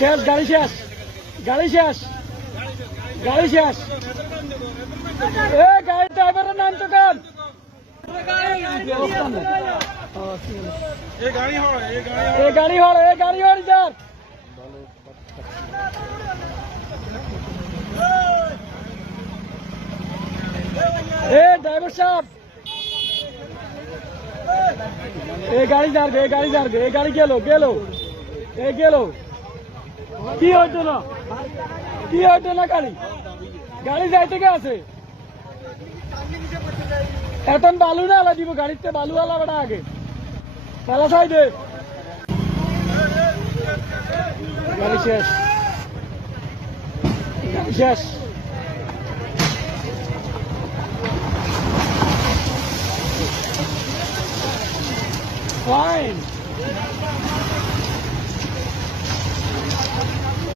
শেষ, গাড়ি শেষ, গাড়ি শেষ, গাড়ি শেষ। এ গাড়ি ড্রাইভারের নাম তো কান এ গাড়ি হল যার এ ড্রাইভার সাহেব এ গাড়ি যাবে, এ গাড়ি যাবে, এ গাড়ি গেল গেল এ গেল। কি হইতো না, কি হইতো না, গাড়ি গাড়ি যাইতে গে আছে এখন বালু না আলা দিব গাড়িতে বালু আলা বেড়া আগে পালা সাইডে গাড়ি শেষ, গাড়ি শেষ। Fine.